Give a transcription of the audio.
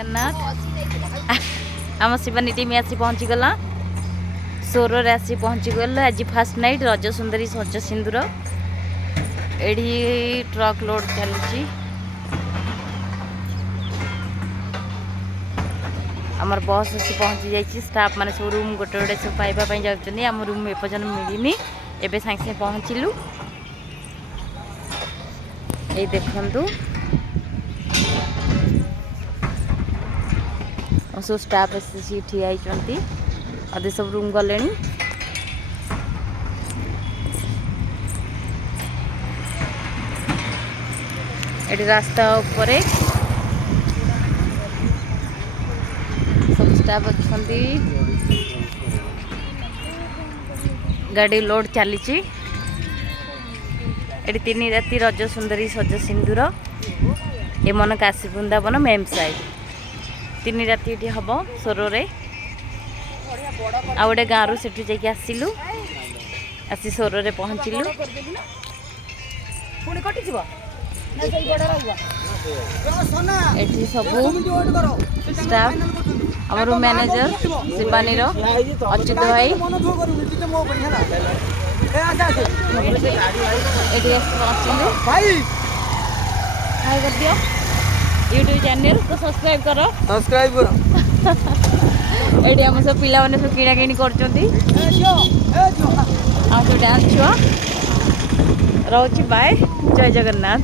जगन्नाथ आम शिवानी टीम आसी पहुँची गला सोर आसी पहुँची गल आज फास्ट नाइट रज सुंदरी सज सिंदूर एडी ट्रक लोड चली आमर बस आसी पहुँची जाइए स्टाफ मैंने सब रूम गोटे गोटे सब पाइबापी जाऊँ आम रूम एपर्तन मिलनी एवं सागे सागे पहुँचलु ये देखु सब स्टाफ आसी ठिया होती अदे सब रूम गले ये रास्ता उपरे सब स्टाफ अच्छा गाड़ी लोड चली तीन राति रज सुंदरी सज सिंदूर ए मन काशी बृंदावन मेम साइड तीन राति ये हम सोर आ गोटे गाँव से आसिलु आसी सोर पहुँचलु एठी सब स्टाफ आम मैनेजर शिवानी अच्युत भाई हाय कर दियो यूट्यूब चैनल को सब्सक्राइब करो एडी हम सब पिला माने सब किणा किणी करचोंती आ तो डांस छुआ रहउची बाय जय जगन्नाथ।